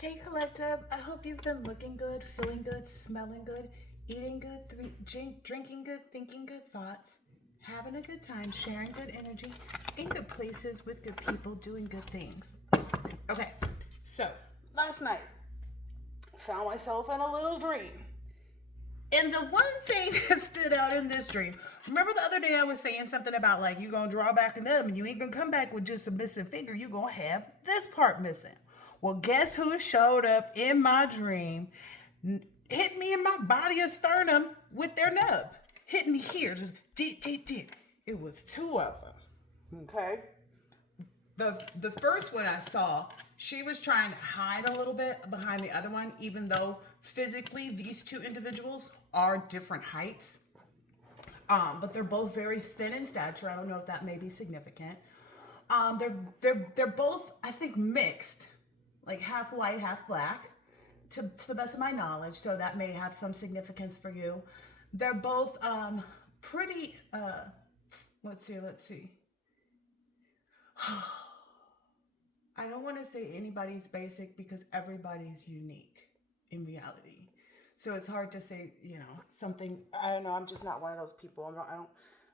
Hey Collective, I hope you've been looking good, feeling good, smelling good, eating good, drinking good, thinking good thoughts, having a good time, sharing good energy, in good places with good people, doing good things. Okay, so last night, found myself in a little dream. And the one thing that stood out in this dream, remember the other day I was saying something about like you gonna draw back an arm and you ain't gonna come back with just a missing finger, you gonna have this part missing. Well, guess who showed up in my dream, hit me in my body of sternum with their nub, hit me here, just did. It was two of them. Okay. The first one I saw, she was trying to hide a little bit behind the other one, even though physically these two individuals are different heights. But they're both very thin in stature. I don't know if that may be significant. They're both, I think, mixed, like half white, half black, to the best of my knowledge. So that may have some significance for you. They're both pretty. Let's see. I don't want to say anybody's basic because everybody's unique in reality. So it's hard to say, something. I don't know. I'm just not one of those people. I don't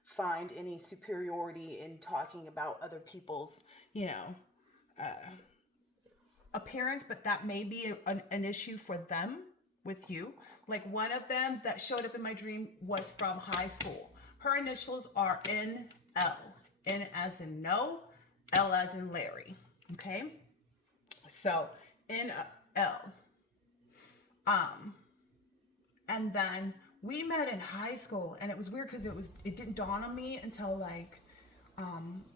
find any superiority in talking about other people's, appearance, but that may be an issue for them with you. Like one of them that showed up in my dream was from high school. Her initials are NL. N as in no, L as in Larry. Okay? So, NL. And then we met in high school, and it was weird because it didn't dawn on me until like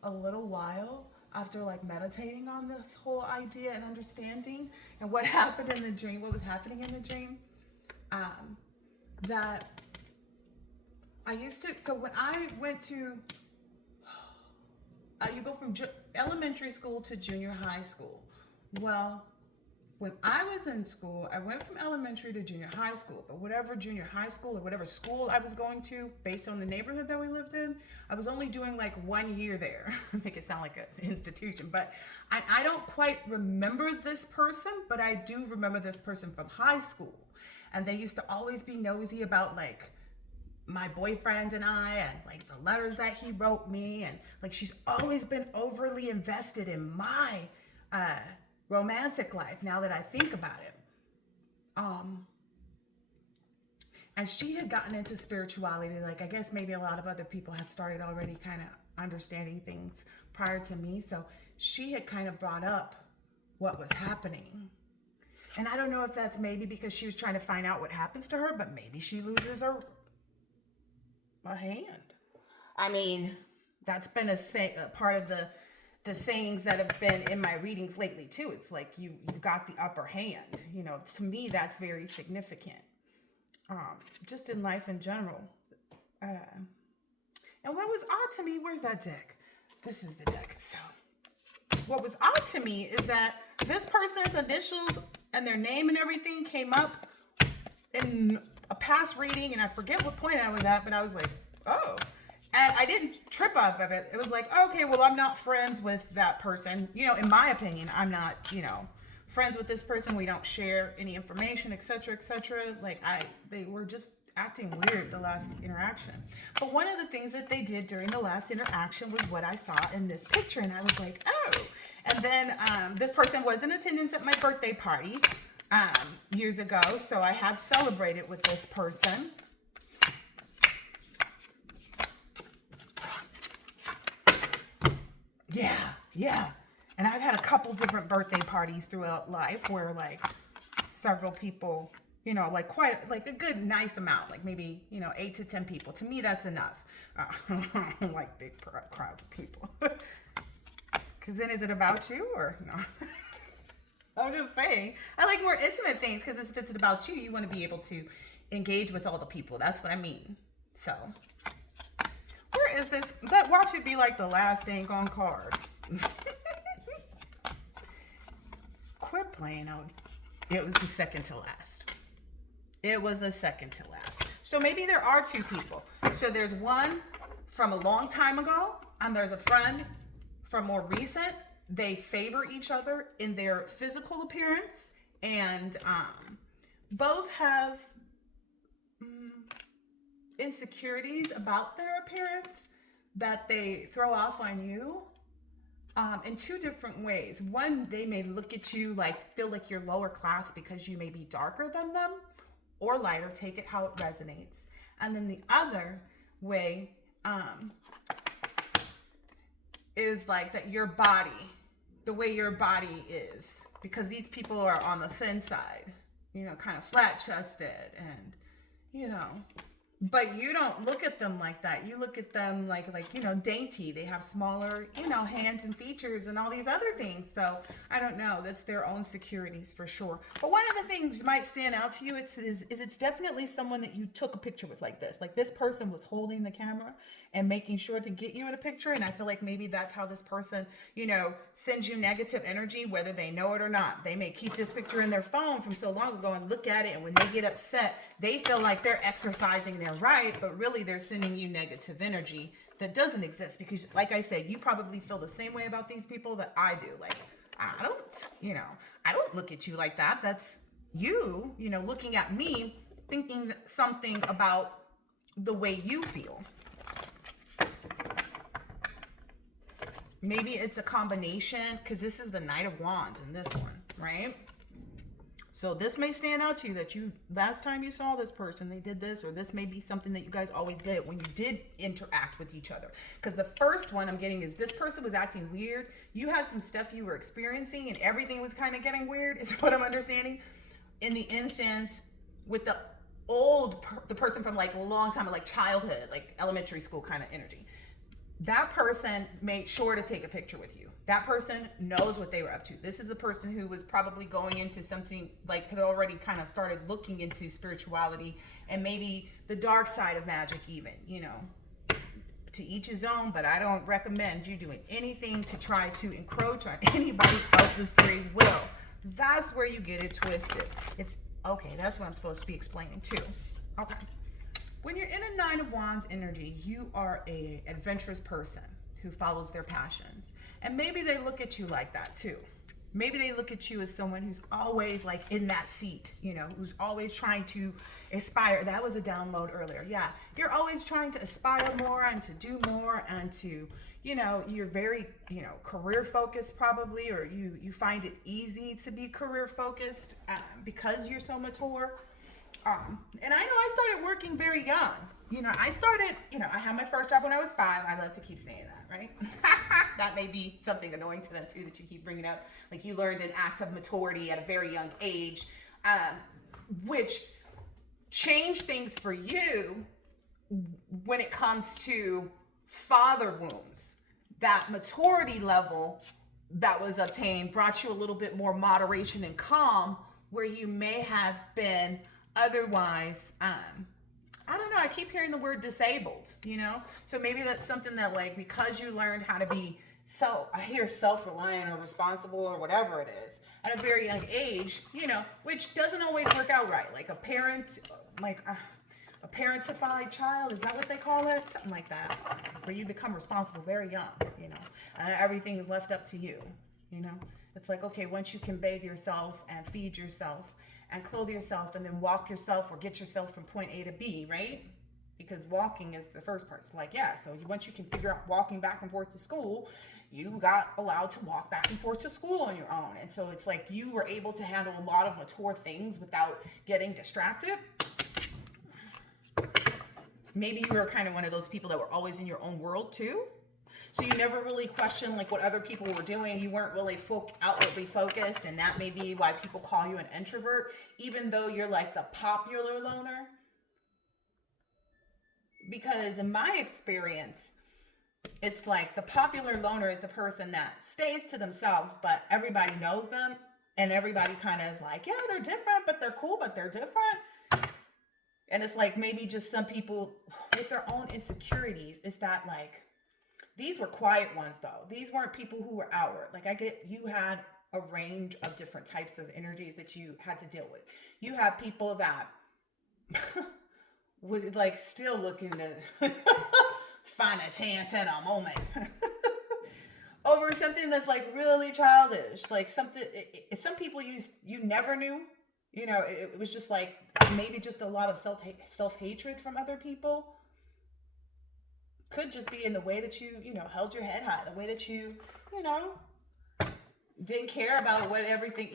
a little while after like meditating on this whole idea and understanding and what happened in the dream, what was happening in the dream. That I used to, so when I went to, you go from elementary school to junior high school. Well, when I was in school, I went from elementary to junior high school, but whatever junior high school or whatever school I was going to, based on the neighborhood that we lived in, I was only doing like 1 year there. Make it sound like an institution, but I don't quite remember this person, but I do remember this person from high school. And they used to always be nosy about like my boyfriend and I, and like the letters that he wrote me, and like she's always been overly invested in my romantic life now that I think about it. And she had gotten into spirituality, like I guess maybe a lot of other people had started already kind of understanding things prior to me, so she had kind of brought up what was happening. And I don't know if that's maybe because she was trying to find out what happens to her, but maybe she loses a hand. I mean, that's been a part of the sayings that have been in my readings lately too. It's like you've got the upper hand. To me, that's very significant. Just in life in general. And what was odd to me, where's that deck? This is the deck. So what was odd to me is that this person's initials and their name and everything came up in a past reading, and I forget what point I was at, but I was like, oh. And I didn't trip off of it. It was like, okay, well, I'm not friends with that person. In my opinion, I'm not, friends with this person. We don't share any information, etc., etc. Like they were just acting weird the last interaction. But one of the things that they did during the last interaction was what I saw in this picture, and I was like, oh. And then this person was in attendance at my birthday party years ago, so I have celebrated with this person. Yeah. And I've had a couple different birthday parties throughout life where like several people, like quite like a good nice amount, like maybe 8 to 10 people. To me, that's enough. I don't like big crowds of people. Because then is it about you or no? I'm just saying. I like more intimate things because if it's about you, you want to be able to engage with all the people. That's what I mean. So, where is this? Watch it be like the last dang on card. Quit playing on. It was the second to last. So maybe there are two people. So there's one from a long time ago, and there's a friend from more recent. They favor each other in their physical appearance And both have insecurities about their appearance that they throw off on you in two different ways. One, they may look at you like, feel like you're lower class because you may be darker than them, or lighter, take it how it resonates. And then the other way is like that your body, the way your body is, because these people are on the thin side, you know, kind of flat chested and, you know, but you don't look at them like that. You look at them like, you know, dainty. They have smaller, you know, hands and features and all these other things. So I don't know. That's their own securities for sure. But one of the things might stand out to you is it's definitely someone that you took a picture with like this. Like this person was holding the camera and making sure to get you in a picture. And I feel like maybe that's how this person, you know, sends you negative energy, whether they know it or not. They may keep this picture in their phone from so long ago and look at it. And when they get upset, they feel like they're exercising their right, but really they're sending you negative energy that doesn't exist. Because like I said, you probably feel the same way about these people that I do. Like, I don't look at you like that. That's you, you know, looking at me, thinking something about the way you feel. Maybe it's a combination, because this is the Knight of Wands in this one, right? So this may stand out to you that you, last time you saw this person, they did this, or this may be something that you guys always did when you did interact with each other. Because the first one I'm getting is this person was acting weird. You had some stuff you were experiencing and everything was kind of getting weird, is what I'm understanding. In the instance with the the person from like a long time, like childhood, like elementary school kind of energy. That person made sure to take a picture with you. That person knows what they were up to. This is a person who was probably going into something, like had already kind of started looking into spirituality and maybe the dark side of magic even, you know. To each his own, but I don't recommend you doing anything to try to encroach on anybody else's free will. That's where you get it twisted. It's, okay, that's what I'm supposed to be explaining too. Okay. When you're in a Nine of Wands energy, you are an adventurous person who follows their passions. And maybe they look at you like that too. Maybe they look at you as someone who's always like in that seat, you know, who's always trying to aspire. That was a download earlier. Yeah. You're always trying to aspire more and to do more and to, you know, you're very, you know, career focused probably, or you find it easy to be career focused because you're so mature. And I know I started working very young. You know, I started, you know, I had my first job when I was 5. I love to keep saying that, right? That may be something annoying to them too, that you keep bringing up. Like you learned an act of maturity at a very young age, which changed things for you when it comes to father wounds. That maturity level that was obtained brought you a little bit more moderation and calm where you may have been otherwise, I don't know, I keep hearing the word disabled, you know? So maybe that's something that like, because you learned how to be I hear self-reliant or responsible or whatever it is at a very young age, you know, which doesn't always work out right. Like a parent, like a parentified child, is that what they call it? Something like that, where you become responsible very young, you know, and everything is left up to you, you know? It's like, okay, once you can bathe yourself and feed yourself and clothe yourself and then walk yourself or get yourself from point A to B, right? Because walking is the first part. So like, yeah, so once you can figure out walking back and forth to school, you got allowed to walk back and forth to school on your own. And so it's like you were able to handle a lot of mature things without getting distracted. Maybe you were kind of one of those people that were always in your own world too. So you never really questioned like what other people were doing. You weren't really outwardly focused, and that may be why people call you an introvert, even though you're like the popular loner. Because in my experience, it's like the popular loner is the person that stays to themselves, but everybody knows them, and everybody kind of is like, yeah, they're different, but they're cool, but they're different. And it's like maybe just some people with their own insecurities, is that like, these were quiet ones though. These weren't people who were outward. Like you had a range of different types of energies that you had to deal with. You had people that was like still looking to find a chance in a moment. over something that's like really childish, like something. Some people you never knew. It was just like maybe just a lot of self hatred from other people. Could just be in the way that you held your head high, the way that you know didn't care about what everything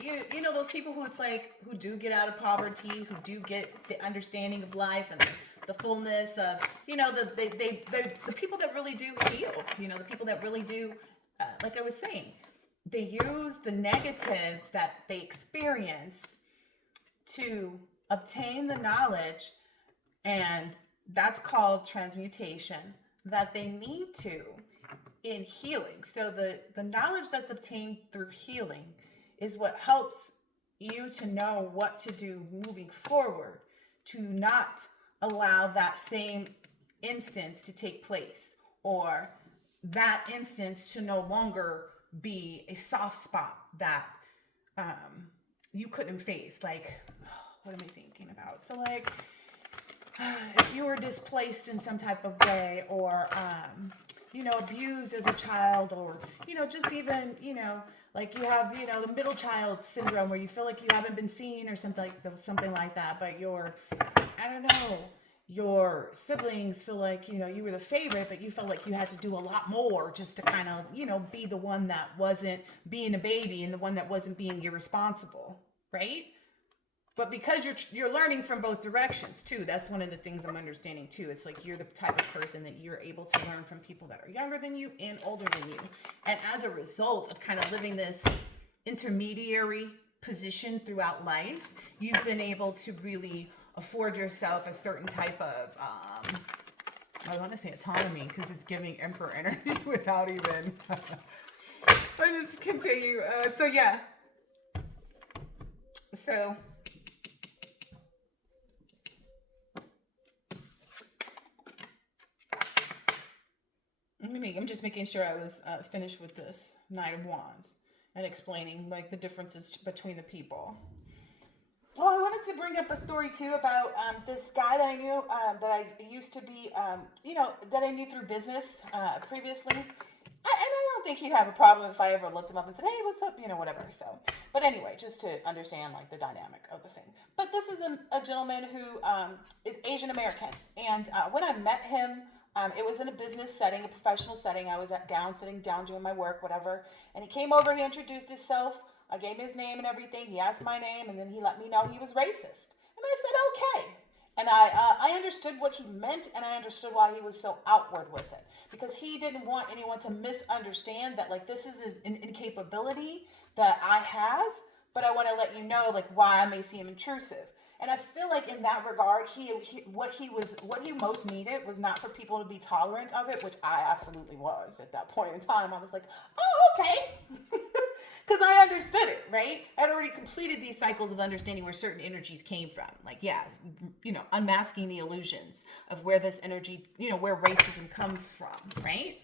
those people who it's like who do get out of poverty, who do get the understanding of life and the fullness of the people that really do heal, the people that really do like I was saying, they use the negatives that they experience to obtain the knowledge, and that's called transmutation, that they need to in healing. So the knowledge that's obtained through healing is what helps you to know what to do moving forward, to not allow that same instance to take place, or that instance to no longer be a soft spot that you couldn't face. Like, what am I thinking about? So like, if you were displaced in some type of way, or abused as a child, or just even like you have the middle child syndrome, where you feel like you haven't been seen or something like that, but I don't know, your siblings feel like you were the favorite, but you felt like you had to do a lot more just to kind of be the one that wasn't being a baby and the one that wasn't being irresponsible, right? But because you're learning from both directions too. That's one of the things I'm understanding too. It's like you're the type of person that you're able to learn from people that are younger than you and older than you. And as a result of kind of living this intermediary position throughout life, you've been able to really afford yourself a certain type of I want to say autonomy, because it's giving emperor energy without even let's just continue. So I'm just making sure I was finished with this Knight of Wands and explaining like the differences between the people. Well, I wanted to bring up a story too about this guy that I knew, that I used to be, that I knew through business previously. And I don't think he'd have a problem if I ever looked him up and said, hey, what's up, whatever. So, but anyway, just to understand like the dynamic of the thing. But this is a gentleman who is Asian American. And when I met him, it was in a business setting, a professional setting. I was sitting down doing my work, whatever. And he came over, he introduced himself. I gave him his name and everything. He asked my name, and then he let me know he was racist. And I said, okay. And I understood what he meant, and I understood why he was so outward with it. Because he didn't want anyone to misunderstand that, like, this is an incapability that I have, but I want to let you know, like, why I may seem intrusive. And I feel like in that regard, what he most needed was not for people to be tolerant of it, which I absolutely was at that point in time. I was like, oh, okay. Because I understood it, right? I'd already completed these cycles of understanding where certain energies came from. Like, unmasking the illusions of where this energy, where racism comes from, right?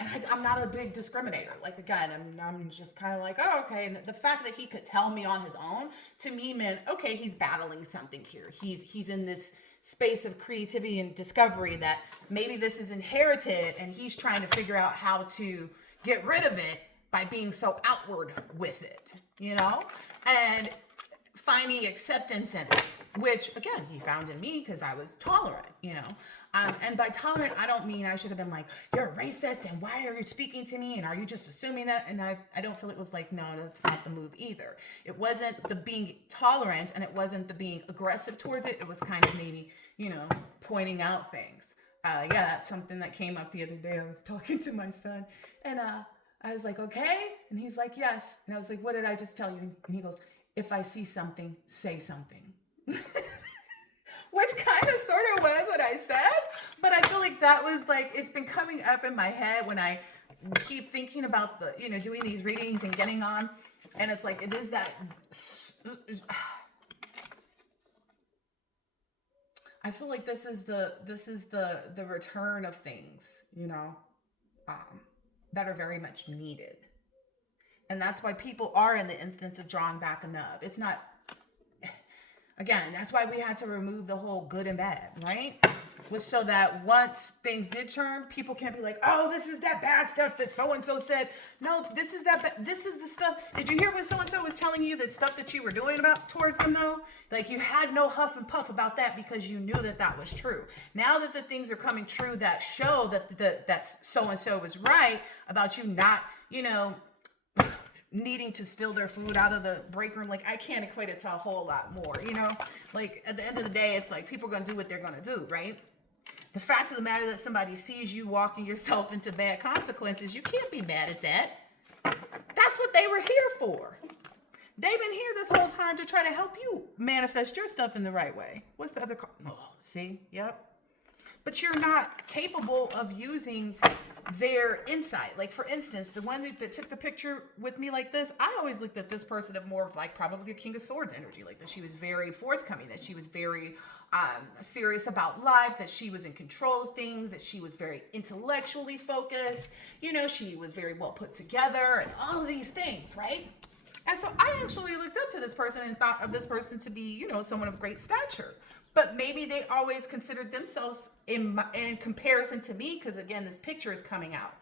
And I'm not a big discriminator. Like, again, I'm just kind of like, oh, okay. And the fact that he could tell me on his own, to me meant, okay, he's battling something here. He's in this space of creativity and discovery that maybe this is inherited, and he's trying to figure out how to get rid of it by being so outward with it, and finding acceptance in it, which, again, he found in me because I was tolerant, and by tolerant, I don't mean I should have been like, you're a racist, and why are you speaking to me, and are you just assuming that? And I don't feel it was like, no, that's not the move either. It wasn't the being tolerant, and it wasn't the being aggressive towards it. It was kind of maybe, pointing out things. That's something that came up the other day. I was talking to my son, and I was like, okay? And he's like, yes. And I was like, what did I just tell you? And he goes, if I see something, say something. Which kind of sort of was what I said, but I feel like that was like, it's been coming up in my head when I keep thinking about doing these readings and getting on, and it's like, it is that, I feel like this is the return of things, that are very much needed. And that's why people are in the instance of drawing back a nub. It's not, again, that's why we had to remove the whole good and bad, right? was so that once things did turn, people can't be like, oh, this is that bad stuff that so-and-so said. No, this is this is the stuff. Did you hear when so-and-so was telling you that stuff that you were doing about towards them though? Like you had no huff and puff about that because you knew that that was true. Now that the things are coming true that show that that so-and-so was right about you not, needing to steal their food out of the break room. Like I can't equate it to a whole lot more, like at the end of the day, it's like people are going to do what they're going to do. Right. The fact of the matter that somebody sees you walking yourself into bad consequences, you can't be mad at that. That's what they were here for. They've been here this whole time to try to help you manifest your stuff in the right way. What's the other? Oh, see? Yep. But you're not capable of using their insight. Like for instance, the one that took the picture with me like this, I always looked at this person of more of like probably the King of Swords energy, like that she was very forthcoming, that she was very serious about life, that she was in control of things, that she was very intellectually focused, she was very well put together and all of these things, right? And so I actually looked up to this person and thought of this person to be, someone of great stature. But maybe they always considered themselves in comparison to me, because again, this picture is coming out.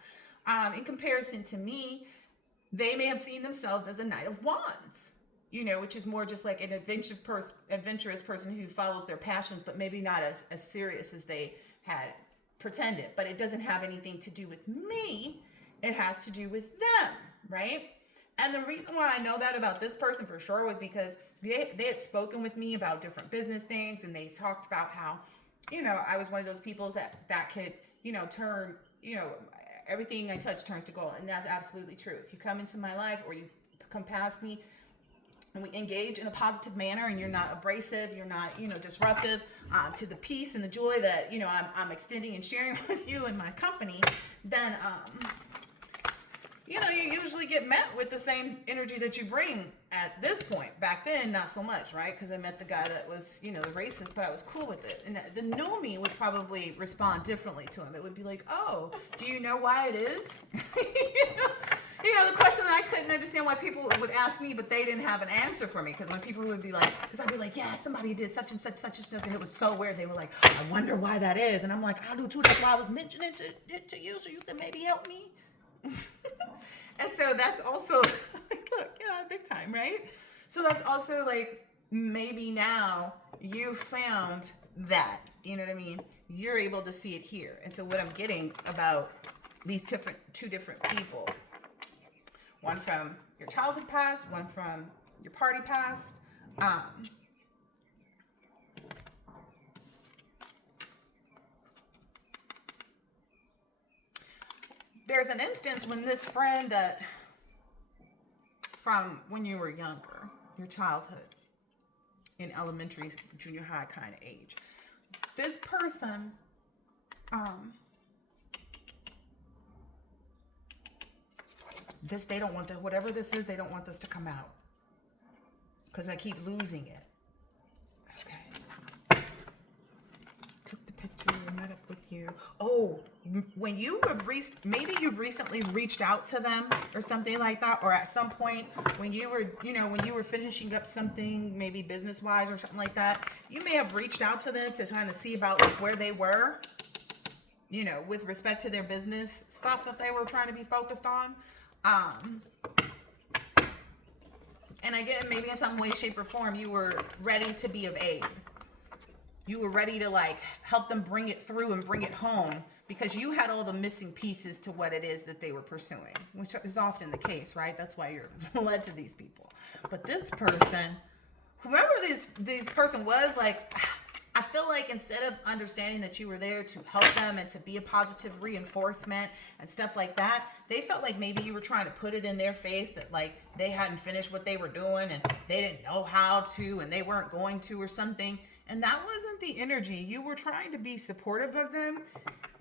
In comparison to me, they may have seen themselves as a Knight of Wands, which is more just like an adventurous person who follows their passions, but maybe not as serious as they had pretended. But it doesn't have anything to do with me. It has to do with them, right? And the reason why I know that about this person for sure was because they had spoken with me about different business things, and they talked about how, I was one of those people that could, turn, everything I touch turns to gold. And that's absolutely true. If you come into my life or you come past me and we engage in a positive manner and you're not abrasive, you're not, disruptive to the peace and the joy that, I'm extending and sharing with you in my company, then, you usually get met with the same energy that you bring at this point. Back then, not so much, right? Because I met the guy that was, the racist, but I was cool with it. And the new me would probably respond differently to him. It would be like, oh, do you know why it is? The question that I couldn't understand why people would ask me, but they didn't have an answer for me. Because when people would be like, because I'd be like, yeah, somebody did such and such, such and such, and it was so weird. They were like, I wonder why that is. And I'm like, I do too. That's why I was mentioning it to you, so you can maybe help me. And so that's also look, yeah, big time, right? So that's also like maybe now you found that, you know what I mean? You're able to see it here. And so what I'm getting about these two different people, one from your childhood past, one from your party past, there's an instance when this friend that from when you were younger, your childhood, in elementary, junior high kind of age, this person, they don't want that, whatever this is, they don't want this to come out because I keep losing it. Took the picture, met up with you. Oh, when you have maybe you've recently reached out to them or something like that, or at some point when you were, when you were finishing up something, maybe business-wise or something like that, you may have reached out to them to kind of see about like where they were, with respect to their business stuff that they were trying to be focused on. And again, maybe in some way, shape, or form, you were ready to be of aid. You were ready to like help them bring it through and bring it home because you had all the missing pieces to what it is that they were pursuing, which is often the case, right? That's why you're led to these people. But this person, whoever this person was, like, I feel like instead of understanding that you were there to help them and to be a positive reinforcement and stuff like that, they felt like maybe you were trying to put it in their face that like they hadn't finished what they were doing and they didn't know how to and they weren't going to or something. And that wasn't the energy. You were trying to be supportive of them.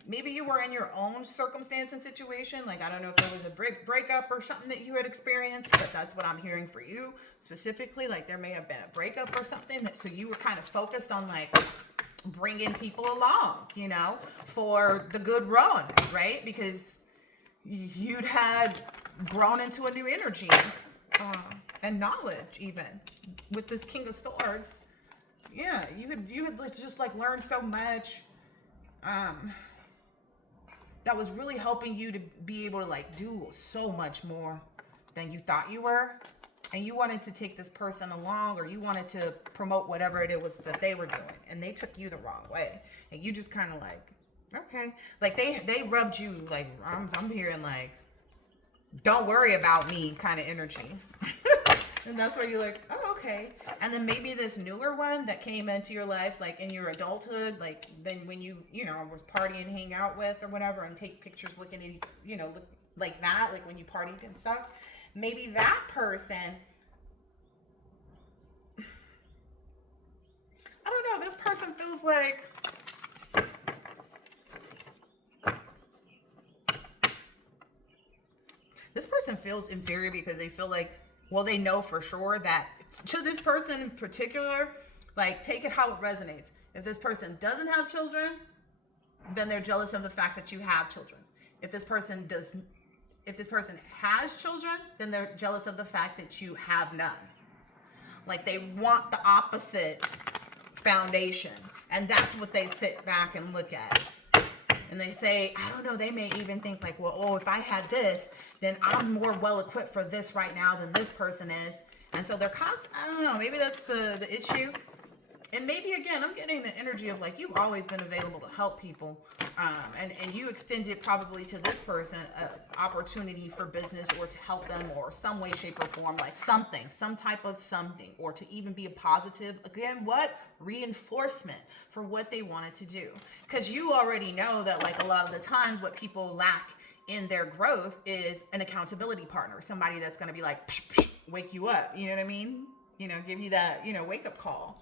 Maybe you were in your own circumstance and situation. Like, I don't know if there was a breakup or something that you had experienced, but that's what I'm hearing for you specifically. Like, there may have been a breakup or something. So you were kind of focused on, like, bringing people along, for the good run, right? Because you'd had grown into a new energy and knowledge even with this King of Swords. Yeah, you had just like learned so much. um, that was really helping you to be able to like do so much more than you thought you were. And you wanted to take this person along, or you wanted to promote whatever it was that they were doing, and they took you the wrong way. And you just kind of like, okay. Like they rubbed you like, I'm hearing like, don't worry about me kind of energy. And that's where you're like, oh, okay. And then maybe this newer one that came into your life, like in your adulthood, like then when you was partying, hang out with or whatever, and take pictures looking at, look like that, like when you partied and stuff. Maybe that person, I don't know, this person feels like, this person feels inferior because they feel like, well, they know for sure that to this person in particular, like take it how it resonates. If this person doesn't have children, then they're jealous of the fact that you have children. If this person has children, then they're jealous of the fact that you have none. Like they want the opposite foundation. And that's what they sit back and look at. And they say, I don't know, they may even think like, well, oh, if I had this, then I'm more well equipped for this right now than this person is. And so they're I don't know, maybe that's the issue. And maybe, again, I'm getting the energy of like, you've always been available to help people. And you extended probably to this person an opportunity for business or to help them or some way, shape, or form, like something, some type of something, or to even be a positive, again, what? Reinforcement for what they wanted to do. Because you already know that like a lot of the times what people lack in their growth is an accountability partner, somebody that's going to be like, psh, psh, wake you up. You know what I mean? Give you that, wake up call.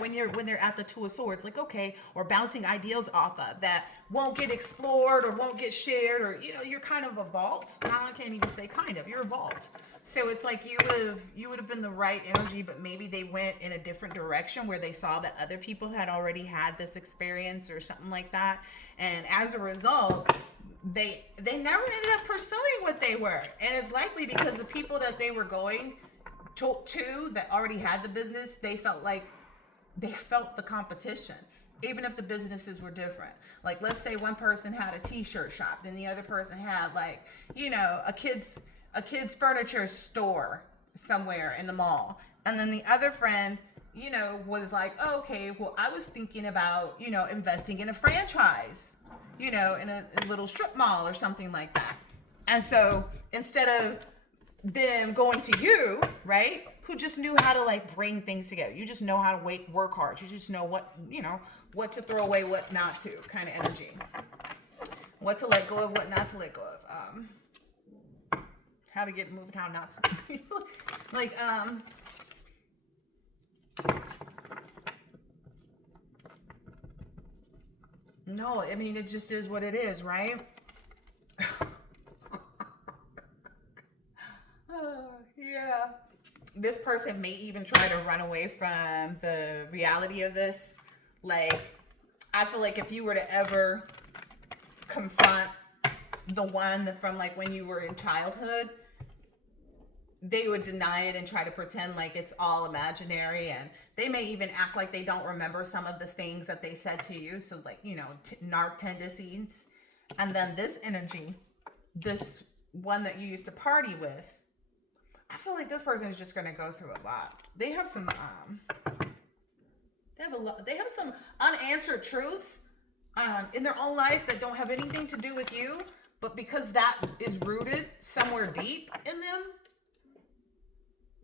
When they're at the Two of Swords, like, okay, or bouncing ideas off of that won't get explored or won't get shared, or, you're kind of a vault. I can't even say kind of, you're a vault. So it's like you would have been the right energy, but maybe they went in a different direction where they saw that other people had already had this experience or something like that. And as a result, they never ended up pursuing what they were. And it's likely because the people that they were going to that already had the business, they felt the competition, even if the businesses were different. Like, let's say one person had a t-shirt shop, then the other person had like, a kids furniture store somewhere in the mall. And then the other friend, was like, oh, okay, well, I was thinking about, investing in a franchise, in a little strip mall or something like that. And so instead of them going to you, right, who just knew how to like bring things together, you just know how to work hard, you just know what to throw away, what not to, kind of energy, what to let go of, what not to let go of, how to get moved, how not to like no, I mean, it just is what it is, right? Yeah. This person may even try to run away from the reality of this. Like, I feel like if you were to ever confront the one from like when you were in childhood, they would deny it and try to pretend like it's all imaginary. And they may even act like they don't remember some of the things that they said to you. So like, narc tendencies. And then this energy, this one that you used to party with, I feel like this person is just going to go through a lot. They have some, they have some unanswered truths in their own life that don't have anything to do with you, but because that is rooted somewhere deep in them,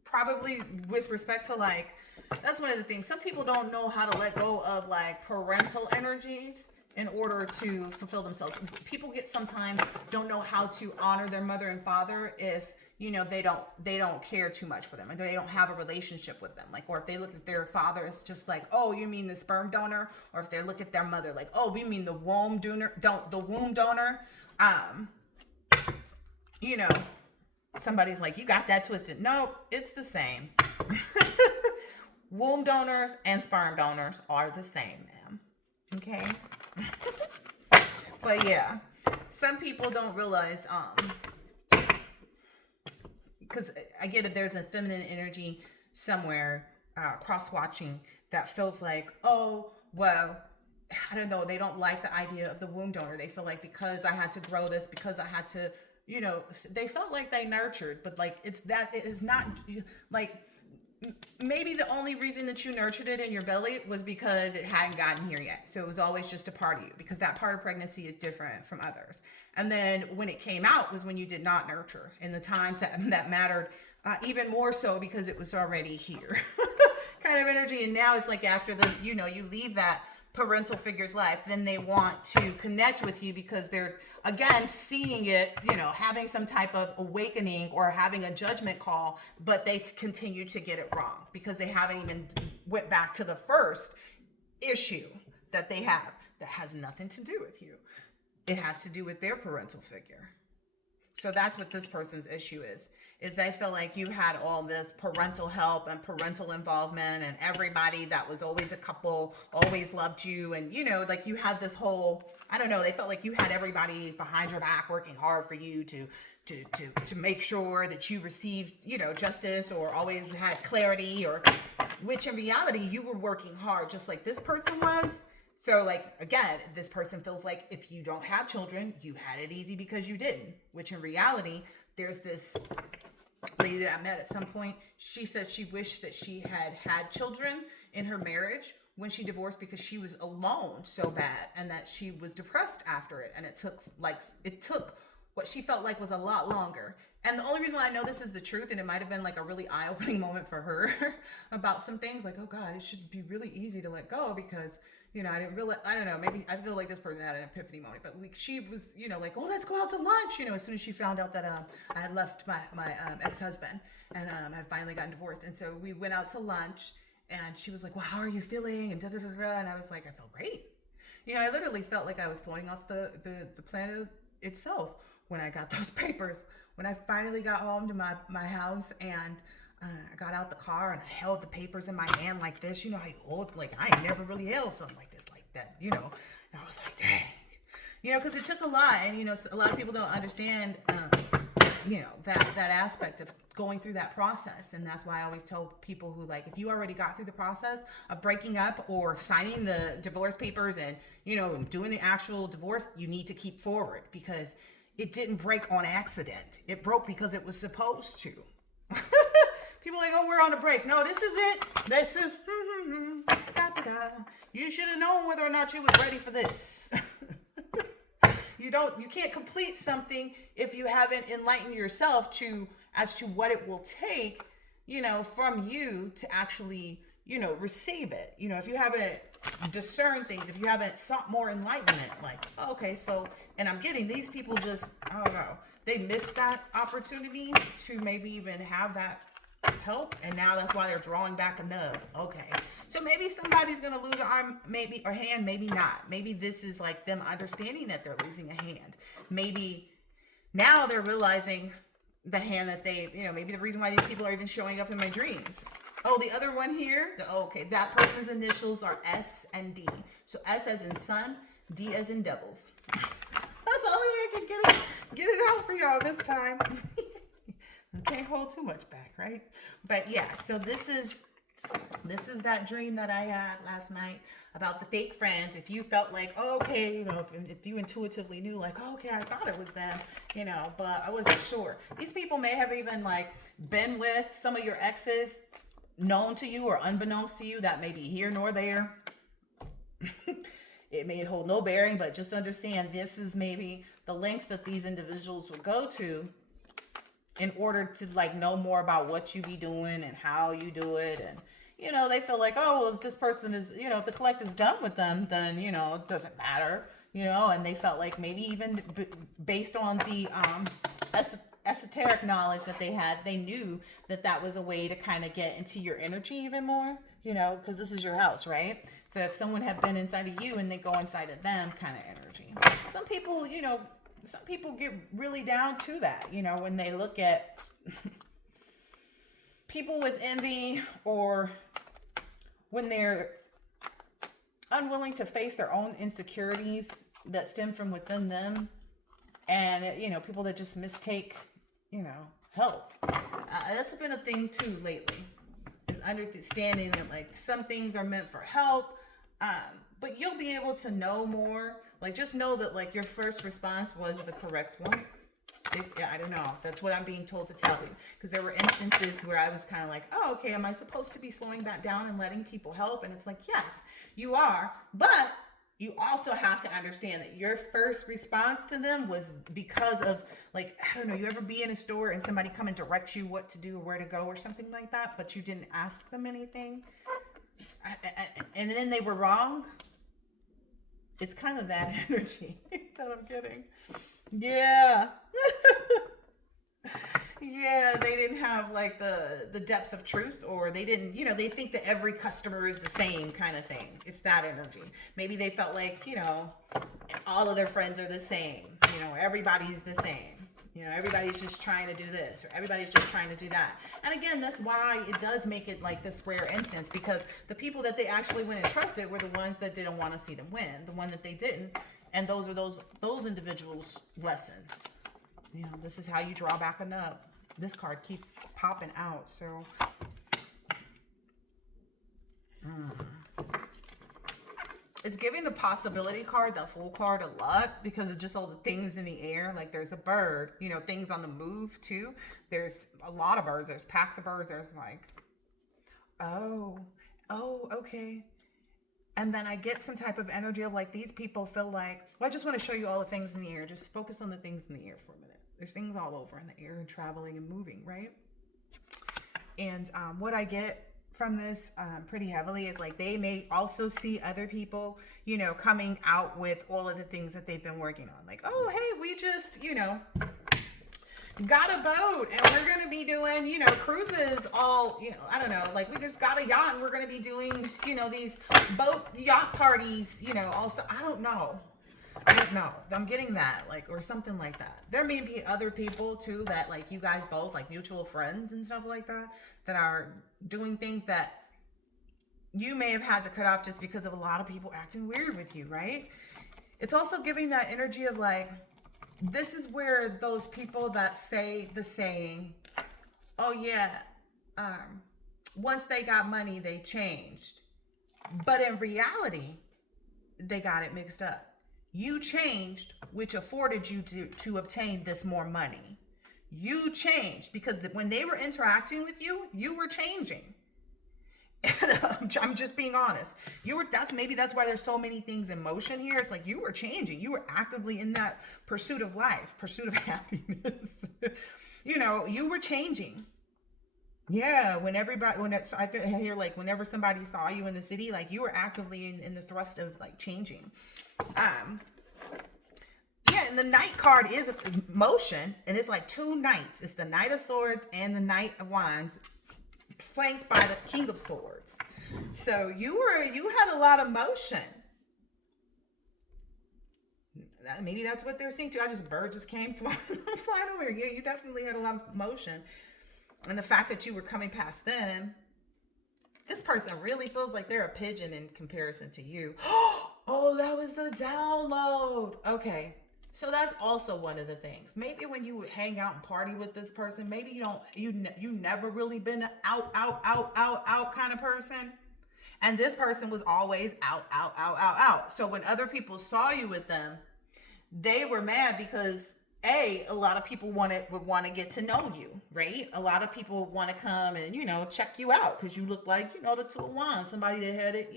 probably with respect to like, that's one of the things. Some people don't know how to let go of like parental energies in order to fulfill themselves. People sometimes don't know how to honor their mother and father if they don't care too much for them, and they don't have a relationship with them. Like, or if they look at their father as just like, oh, you mean the sperm donor? Or if they look at their mother like, oh, we mean the womb donor. Somebody's like, you got that twisted. No, it's the same. Womb donors and sperm donors are the same, ma'am. Okay. But yeah, some people don't realize, because I get it, there's a feminine energy somewhere cross-watching that feels like, oh, well, I don't know, they don't like the idea of the womb donor. They feel like because I had to grow this, because I had to, they felt like they nurtured, but like it is not like, maybe the only reason that you nurtured it in your belly was because it hadn't gotten here yet. So it was always just a part of you, because that part of pregnancy is different from others. And then when it came out was when you did not nurture, in the times that mattered, even more so because it was already here kind of energy. And now it's like after you leave that parental figure's life, then they want to connect with you because they're again seeing it, having some type of awakening or having a judgment call, but they continue to get it wrong because they haven't even went back to the first issue that they have that has nothing to do with you. It has to do with their parental figure. So that's what this person's issue is they feel like you had all this parental help and parental involvement, and everybody that was always a couple always loved you. And, like you had this whole, I don't know, they felt like you had everybody behind your back working hard for you to make sure that you received, justice, or always had clarity, or which in reality, you were working hard just like this person was. So like, again, this person feels like if you don't have children, you had it easy because you didn't, which in reality, there's this lady that I met at some point. She said she wished that she had children in her marriage when she divorced because she was alone so bad, and that she was depressed after it. And it took what she felt like was a lot longer. And the only reason why I know this is the truth, and it might have been like a really eye-opening moment for her about some things, like, oh God, it should be really easy to let go because, I didn't realize, I don't know, maybe I feel like this person had an epiphany moment, but like she was, like, oh, let's go out to lunch, as soon as she found out that I had left my ex-husband and had finally gotten divorced. And so we went out to lunch, and she was like, well, how are you feeling? And and I was like, I feel great. I literally felt like I was floating off the planet itself when I got those papers. When I finally got home to my house, and I got out the car and I held the papers in my hand like this, how you hold, like I ain't never really held something like this, like that, and I was like, dang, because it took a lot. And, a lot of people don't understand, that aspect of going through that process. And that's why I always tell people who, like, if you already got through the process of breaking up or signing the divorce papers and, doing the actual divorce, you need to keep forward, because it didn't break on accident. It broke because it was supposed to. People are like, oh, we're on a break. No, this is it. This is, you should have known whether or not you was ready for this. You can't complete something if you haven't enlightened yourself as to what it will take, from you to actually, receive it. If you haven't discerned things, if you haven't sought more enlightenment, like, okay, so, and I'm getting these people just, I don't know, they missed that opportunity to maybe even have that help, and now that's why they're drawing back a nub. Okay, so maybe somebody's gonna lose an arm, maybe, or hand, maybe not. Maybe this is like them understanding that they're losing a hand. Maybe now they're realizing the hand that they, maybe the reason why these people are even showing up in my dreams. Oh, the other one here, okay, that person's initials are S and D. So S as in sun, D as in devils. That's the only way I can get it out for y'all this time. Can't hold too much back, right? But yeah, so this is that dream that I had last night about the fake friends. If you felt like, oh, okay, if you intuitively knew, like, oh, okay, I thought it was them, but I wasn't sure. These people may have even like been with some of your exes, known to you or unbeknownst to you, that may be here nor there. It may hold no bearing, but just understand this is maybe the lengths that these individuals will go to in order to like know more about what you be doing and how you do it. And they feel like, oh, well, if this person is, if the collective's done with them, then it doesn't matter, and they felt like maybe even based on the esoteric knowledge that they had, they knew that was a way to kind of get into your energy even more, because this is your house, right? So if someone had been inside of you and they go inside of them, kind of energy. Some people get really down to that, when they look at people with envy, or when they're unwilling to face their own insecurities that stem from within them, and, people that just mistake, help. That's been a thing too lately, is understanding that like some things are meant for help, but you'll be able to know more. Like, just know that, like, your first response was the correct one. I don't know. That's what I'm being told to tell you. Because there were instances where I was kind of like, oh, okay, am I supposed to be slowing back down and letting people help? And it's like, yes, you are. But you also have to understand that your first response to them was because of, like, I don't know, you ever be in a store and somebody come and direct you what to do or where to go or something like that, but you didn't ask them anything? And then they were wrong? It's kind of that energy that I'm getting. Yeah. Yeah, they didn't have like the depth of truth, or they didn't, they think that every customer is the same kind of thing. It's that energy. Maybe they felt like, all of their friends are the same. Everybody's the same. Everybody's just trying to do this, or everybody's just trying to do that. And again, that's why it does make it like this rare instance, because the people that they actually went and trusted were the ones that didn't want to see them win, the one that they didn't. And those are those individuals' lessons. This is how you draw back a nub. This card keeps popping out, so. It's giving the possibility card, the Fool card, a lot, because of just all the things in the air. Like, there's a bird, things on the move too. There's a lot of birds. There's packs of birds. There's like, oh, okay. And then I get some type of energy of like, these people feel like, well, I just want to show you all the things in the air. Just focus on the things in the air for a minute. There's things all over in the air and traveling and moving, right? And what I get from this pretty heavily is like, they may also see other people, coming out with all of the things that they've been working on. Like, oh, hey, we just, got a boat and we're going to be doing, cruises all, I don't know, like we just got a yacht and we're going to be doing, these yacht parties, also, I don't know. I'm getting that, like, or something like that. There may be other people too that, like, you guys both, like, mutual friends and stuff like that, that are doing things that you may have had to cut off just because of a lot of people acting weird with you, right? It's also giving that energy of like, this is where those people that say the saying, oh yeah, once they got money, they changed. But in reality, they got it mixed up. You changed, which afforded you to obtain this more money. You changed because when they were interacting with you, you were changing. I'm just being honest. That's why there's so many things in motion here. It's like you were changing. You were actively in that pursuit of life, pursuit of happiness. You were changing. Yeah, I hear like whenever somebody saw you in the city, like you were actively in the thrust of like changing. Yeah, and the Knight card is motion, and it's like two knights. It's the Knight of Swords and the Knight of Wands, flanked by the King of Swords. So you had a lot of motion. Maybe that's what they're seeing too. Bird just came flying over here. Yeah, you definitely had a lot of motion. And the fact that you were coming past them, this person really feels like they're a pigeon in comparison to you. Oh, that was the download. Okay. So that's also one of the things. Maybe when you would hang out and party with this person, maybe you never really been an out kind of person. And this person was always out. So when other people saw you with them, they were mad because a lot of people would want to get to know you, right? A lot of people want to come and, check you out because you look like, the Two of Wands, somebody that had it,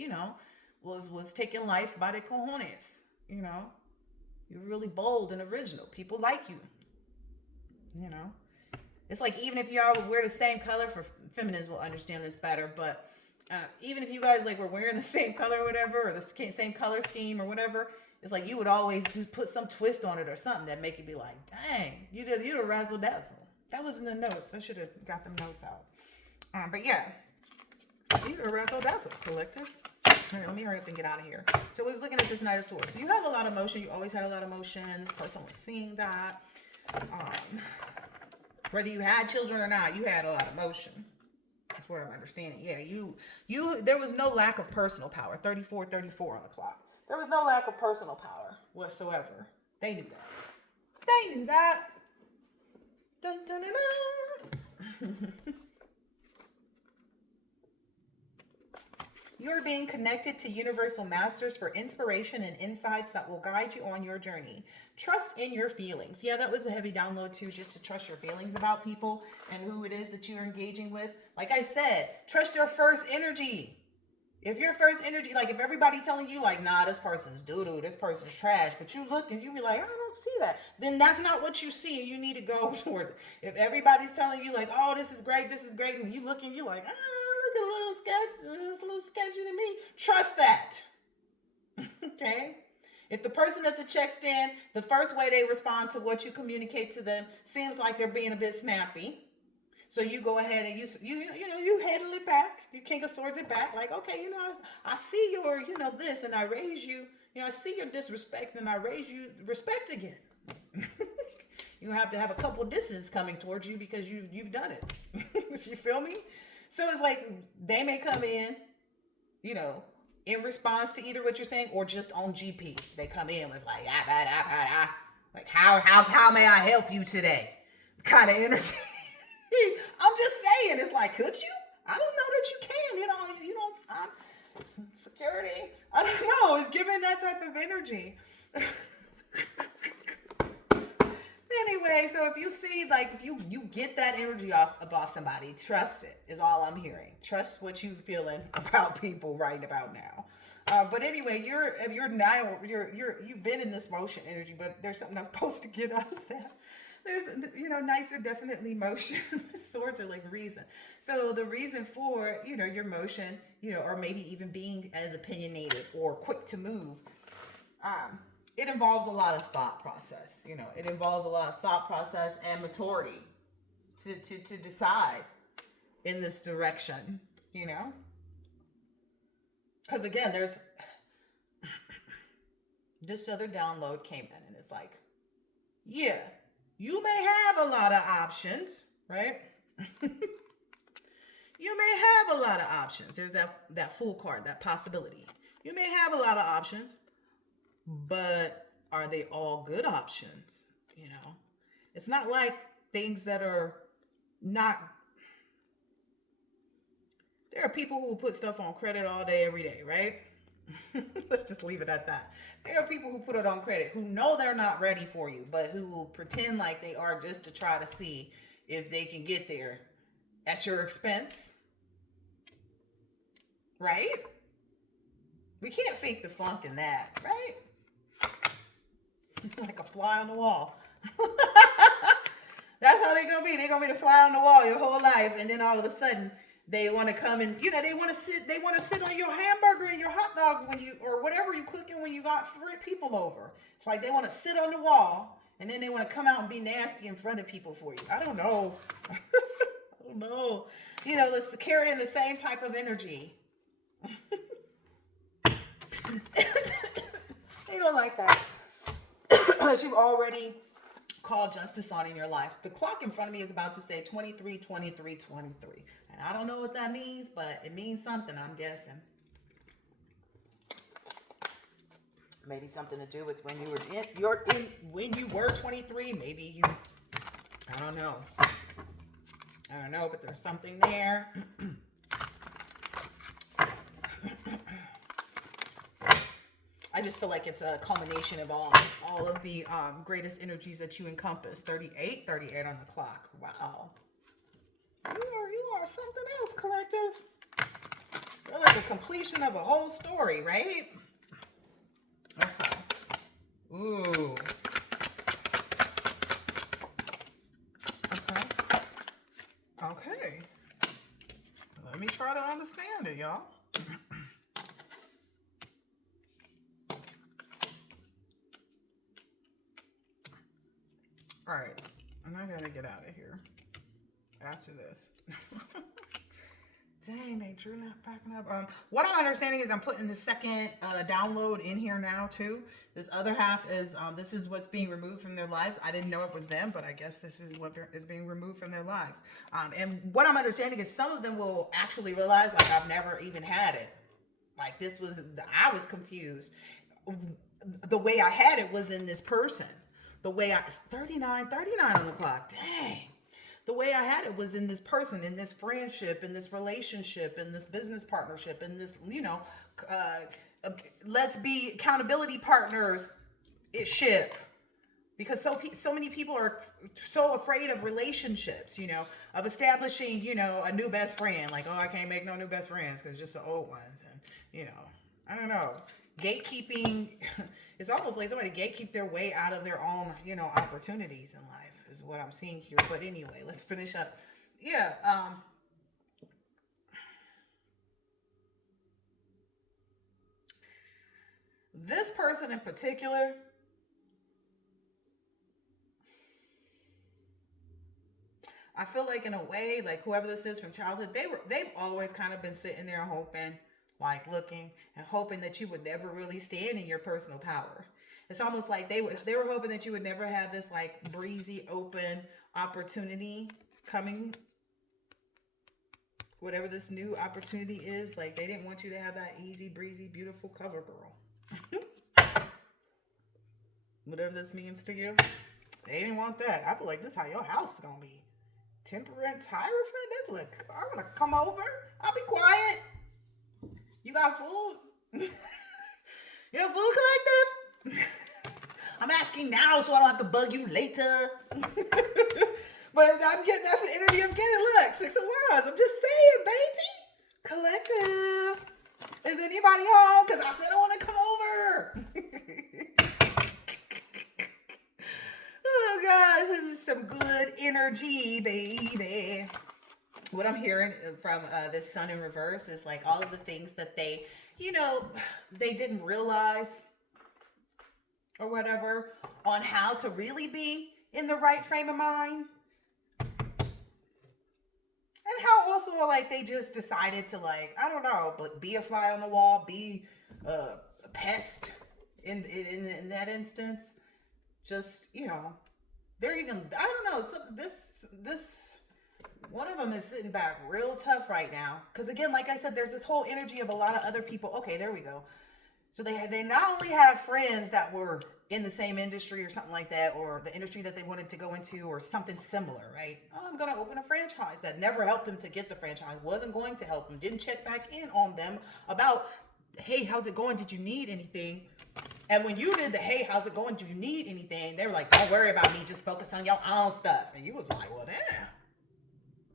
was taking life by the cojones, You're really bold and original. People like you, It's like, even if y'all wear the same color, for feminists will understand this better, but even if you guys like were wearing the same color or whatever, or the same color scheme or whatever, it's like you would always put some twist on it or something that make it be like, dang, you did a razzle dazzle. That was in the notes. I should have got them notes out. But yeah, you did a razzle dazzle, collective. All right, let me hurry up and get out of here. So we was looking at this Knight of Swords. So you had a lot of motion. You always had a lot of motion. This person was seeing that. Whether you had children or not, you had a lot of motion. That's what I'm understanding. Yeah, there was no lack of personal power. 34 on the clock. There was no lack of personal power whatsoever. They knew that. Dun, dun, dun, dun. You're being connected to universal masters for inspiration and insights that will guide you on your journey. Trust in your feelings. Yeah, that was a heavy download too, just to trust your feelings about people and who it is that you're engaging with. Like I said, trust your first energy. If your first energy, like if everybody telling you like, nah, this person's doo-doo, this person's trash, but you look and you be like, I don't see that, then that's not what you see and you need to go towards it. If everybody's telling you like, oh, this is great, and you look and you like, look a little sketch, it's a little sketchy to me, trust that. Okay? If the person at the check stand, the first way they respond to what you communicate to them seems like they're being a bit snappy, so you go ahead and you handle it back. You King of Swords it back. Like, okay, I see your, this, and I raise you. I see your disrespect, and I raise you respect again. You have to have a couple disses coming towards you because you've done it. You feel me? So it's like they may come in, in response to either what you're saying or just on GP. They come in with like, like how may I help you today? Kind of energy. I'm just saying, it's like, could you? I don't know that you can. You don't security. I don't know. It's giving that type of energy. Anyway, so if you see, like, if you get that energy off somebody, trust it is all I'm hearing. Trust what you're feeling about people right about now. But anyway, you've been in this motion energy, but there's something I'm supposed to get out of that. There's, knights are definitely motion. Swords are like reason. So the reason for, your motion, or maybe even being as opinionated or quick to move, it involves a lot of thought process. It involves a lot of thought process and maturity to decide in this direction, Because again, there's this other download came in and it's like, yeah, you may have a lot of options, right? You may have a lot of options. There's that Fool card, that possibility. You may have a lot of options, but are they all good options? It's not like things that are not. There are people who put stuff on credit all day, every day, right? Let's just leave it at that. There are people who put it on credit who know they're not ready for you, but who will pretend like they are just to try to see if they can get there at your expense. Right? We can't fake the funk in that, right? Like a fly on the wall. That's how they're going to be. They're going to be the fly on the wall your whole life, and then all of a sudden they want to come and, they want to sit on your hamburger and your hot dog or whatever you're cooking when you got people over. It's like they want to sit on the wall and then they want to come out and be nasty in front of people for you. I don't know. I don't know. Let's carry in the same type of energy. They don't like that. That you've already called justice on in your life. The clock in front of me is about to say 23, 23, 23. And I don't know what that means, but it means something, I'm guessing. Maybe something to do with when you were 23. Maybe you, I don't know. But there's something there. I just feel like it's a culmination of all of the greatest energies that you encompass. 38 on the clock. Wow. You are something else, collective. You're like a completion of a whole story, right? Okay. Ooh. Okay. Let me try to understand it, y'all. All right, and I gotta get out of here after this. Dang, they drew that backing up. What I'm understanding is I'm putting the second download in here now too. This other half is this is what's being removed from their lives. I didn't know it was them, but I guess this is what is being removed from their lives. And what I'm understanding is some of them will actually realize, like, I've never even had it. Like, I was confused. The way I had it was in this person. The way 39 on the clock. Dang. the way I had it was in this person, in this friendship, in this relationship, in this business partnership, in this, uh, let's be accountability partners ship. Because so many people are so afraid of relationships, of establishing, a new best friend. Like, oh, I can't make no new best friends because just the old ones. And, I don't know. Gatekeeping, it's almost like somebody gatekeep their way out of their own, opportunities in life is what I'm seeing here. But anyway, let's finish up. Yeah. This person in particular, I feel like in a way, like whoever this is from childhood, they've always kind of been sitting there hoping, like looking and hoping that you would never really stand in your personal power. It's almost like they were hoping that you would never have this like breezy, open opportunity coming, whatever this new opportunity is. Like they didn't want you to have that easy, breezy, beautiful cover girl. Whatever this means to you. They didn't want that. I feel like this is how your house is gonna be. Temperance Hierophant? Look, I'm gonna come over. I'll be quiet. You got food? You have food collective? I'm asking now so I don't have to bug you later. But I'm getting, that's the energy I'm getting. Look, 6 of Wands. I'm just saying, baby. Collective. Is anybody home? Because I said I want to come over. Oh gosh, this is some good energy, baby. What I'm hearing from this sun in reverse is like all of the things that they, they didn't realize or whatever on how to really be in the right frame of mind. And how also like they just decided to like, I don't know, but be a fly on the wall, be a pest in that instance. Just, they're even, I don't know, this one of them is sitting back real tough right now. Because again, like I said, there's this whole energy of a lot of other people. Okay, there we go. So they not only have friends that were in the same industry or something like that, or the industry that they wanted to go into or something similar, right? Oh, I'm going to open a franchise. That never helped them to get the franchise, wasn't going to help them, didn't check back in on them about, hey, how's it going? Did you need anything? And when you did the, hey, how's it going? Do you need anything? They were like, don't worry about me. Just focus on your own stuff. And you was like, well, damn.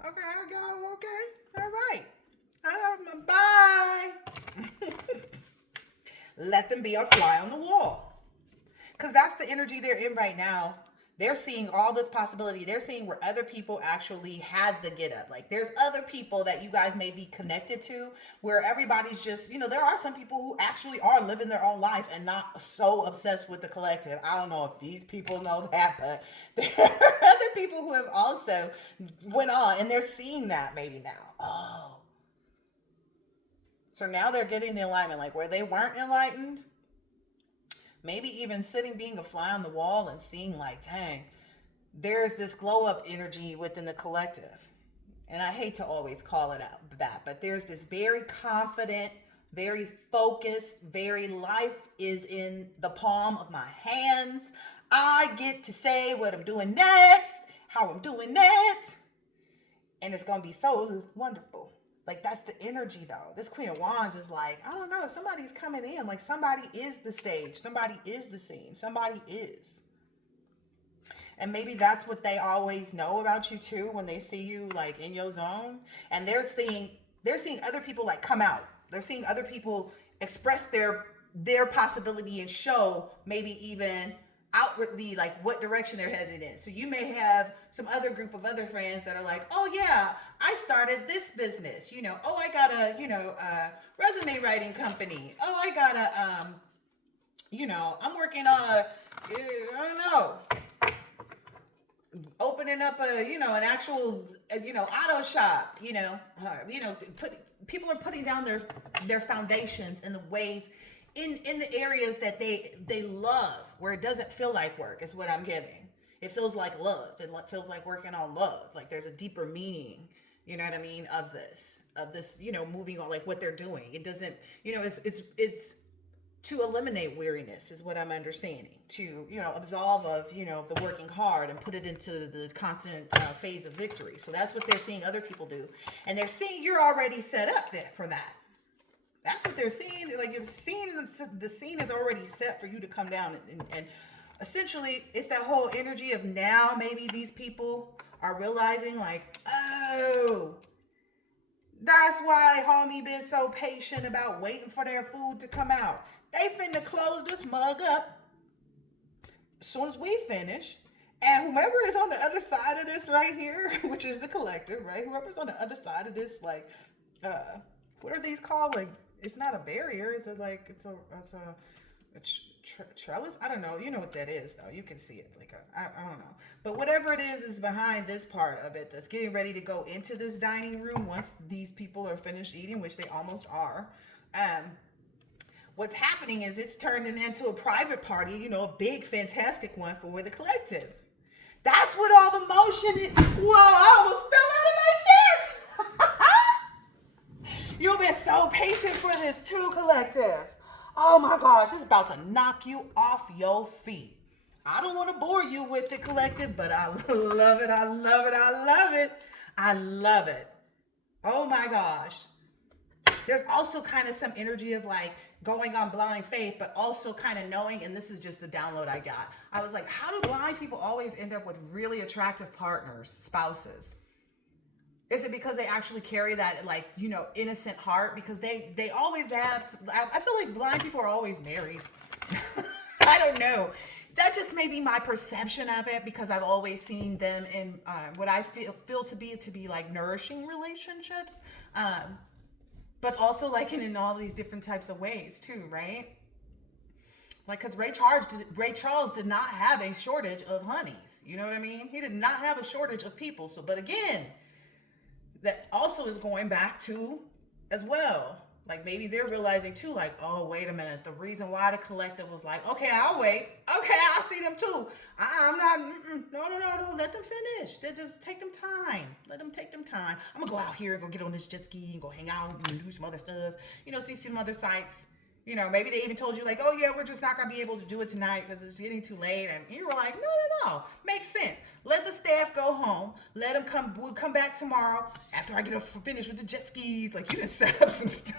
Okay, I got, okay. All right. Bye. Let them be a fly on the wall. Because that's the energy they're in right now. They're seeing all this possibility. They're seeing where other people actually had the get up. Like there's other people that you guys may be connected to where everybody's just, there are some people who actually are living their own life and not so obsessed with the collective. I don't know if these people know that, but there are other people who have also went on and they're seeing that maybe now. Oh. So now they're getting the enlightenment, like where they weren't enlightened. Maybe even sitting, being a fly on the wall and seeing like, dang, there's this glow up energy within the collective. And I hate to always call it out that, but there's this very confident, very focused, very life is in the palm of my hands. I get to say what I'm doing next, how I'm doing it. And it's going to be so wonderful. Like, that's the energy, though. This Queen of Wands is like, I don't know, somebody's coming in. Like, somebody is the stage. Somebody is the scene. Somebody is. And maybe that's what they always know about you, too, when they see you, like, in your zone. And they're seeing other people, like, come out. They're seeing other people express their possibility and show maybe even outwardly like what direction they're headed in. So you may have some other group of other friends that are like, oh yeah, I started this business, oh, I got a resume writing company, oh, I got a I'm working on a I don't know, opening up a an actual auto shop, people are putting down their foundations in the ways in the areas that they love, where it doesn't feel like work is what I'm getting. It feels like love. It feels like working on love. Like there's a deeper meaning, you know what I mean, of this, moving on, like what they're doing. It doesn't, it's to eliminate weariness is what I'm understanding, to, absolve of, the working hard and put it into the constant phase of victory. So that's what they're seeing other people do. And they're seeing you're already set up there for that. That's what they're seeing. Like, the scene is already set for you to come down. And essentially, it's that whole energy of now maybe these people are realizing, like, oh, that's why homie been so patient about waiting for their food to come out. They finna close this mug up as soon as we finish. And whoever is on the other side of this right here, which is the collective, right? Whoever's on the other side of this, like, what are these called? Like, it's not a barrier. It's a trellis. I don't know. You know what that is, though. You can see it. Like, I don't know. But whatever it is behind this part of it that's getting ready to go into this dining room once these people are finished eating, which they almost are. What's happening is it's turned into a private party, a big, fantastic one for the collective. That's what all the motion is. Whoa, I almost fell out of my chair. You've been so patient for this too, collective. Oh my gosh, it's about to knock you off your feet. I don't want to bore you with it, collective, but I love it. I love it. I love it. I love it. Oh my gosh. There's also kind of some energy of like going on blind faith, but also kind of knowing, and this is just the download I got. I was like, how do blind people always end up with really attractive partners, spouses? Is it because they actually carry that, like, innocent heart? Because they always have, I feel like blind people are always married. I don't know. That just may be my perception of it, because I've always seen them in what I feel to be like nourishing relationships. But also like in all these different types of ways too, right? Like, because Ray Charles did not have a shortage of honeys. You know what I mean? He did not have a shortage of people. So, but again, that also is going back to as well. Like, maybe they're realizing too, like, oh, wait a minute. The reason why the collective was like, okay, I'll wait. Okay, I'll see them too. I'm not, no. Let them finish. They just take them time. Let them take them time. I'm going to go out here and go get on this jet ski and go hang out and do some other stuff. See some other sites. Maybe they even told you like, oh yeah, we're just not going to be able to do it tonight because it's getting too late. And you were like, no. Makes sense. Let the staff go home. Let them come. We'll come back tomorrow after I get finished with the jet skis. Like, you didn't set up some stuff.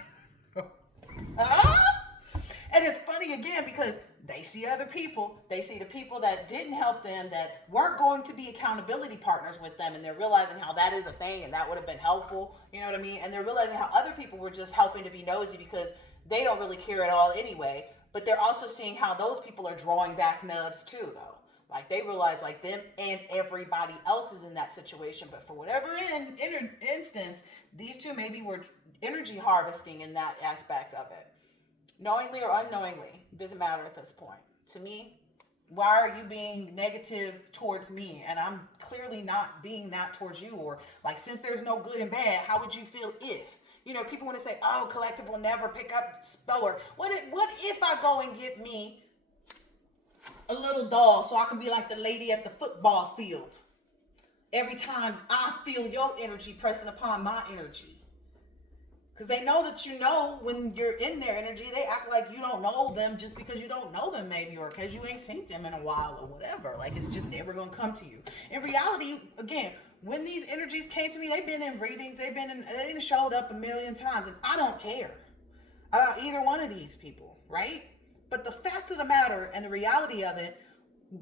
And it's funny again because they see other people. They see the people that didn't help them, that weren't going to be accountability partners with them, and they're realizing how that is a thing and that would have been helpful. You know what I mean? And they're realizing how other people were just helping to be nosy because they don't really care at all anyway. But they're also seeing how those people are drawing back nubs too, though. Like, they realize like them and everybody else is in that situation. But for whatever instance, these two maybe were energy harvesting in that aspect of it. Knowingly or unknowingly, doesn't matter at this point. To me, why are you being negative towards me? And I'm clearly not being that towards you. Or like, since there's no good and bad, how would you feel if? People want to say, oh, collective will never pick up spoiler. What if I go and get me a little doll so I can be like the lady at the football field? Every time I feel your energy pressing upon my energy. Because they know that when you're in their energy, they act like you don't know them just because you don't know them maybe, or because you ain't seen them in a while or whatever. Like, it's just never going to come to you. In reality, again, when these energies came to me, they've been in readings, they showed up a million times, and I don't care about either one of these people, right? But the fact of the matter and the reality of it,